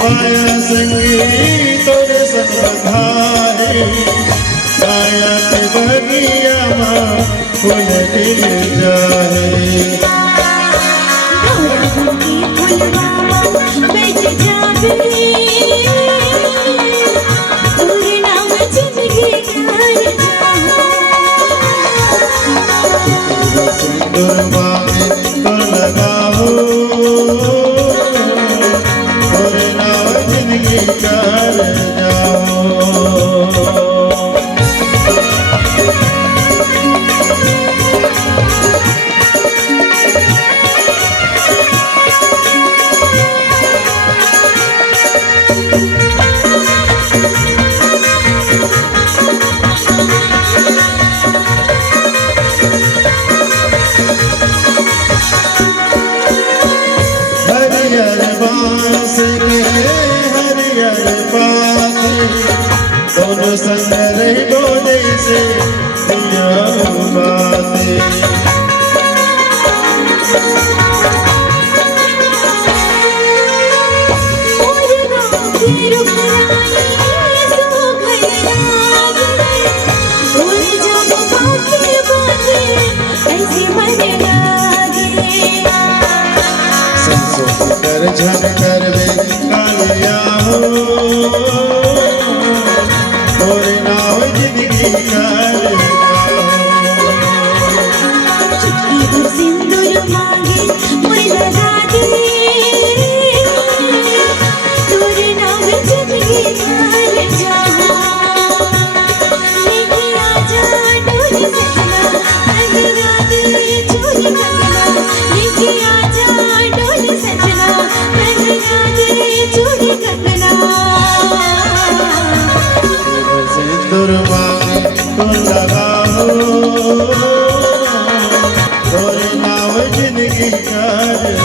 माया संगीत तोरे संग बधाई गायत बगिया माँ फूल खिल जाए बैठ जावे तोरे नाम जिंदगी कर जाओ सिंदूर मांगे तो लगाओ तोरे नाम जिंदगी कर जाओ हरियर बांस के हरियर पाते दोनों संग रहो जैसे दुनिया बाते कर झन कर वे कालिया हो तोरे नाव जिंदगी कर सिंदूर मांगे मुझे लगा दे तोरे नाम जिंदगी कर जाओ लेके आजा डोली सजना लगा दे चोरी करना लेके आजा डोली सजना लगा दे चोरी करना सिंदूर मांगे तो लगाओ तोरे नाव जिंदगी कर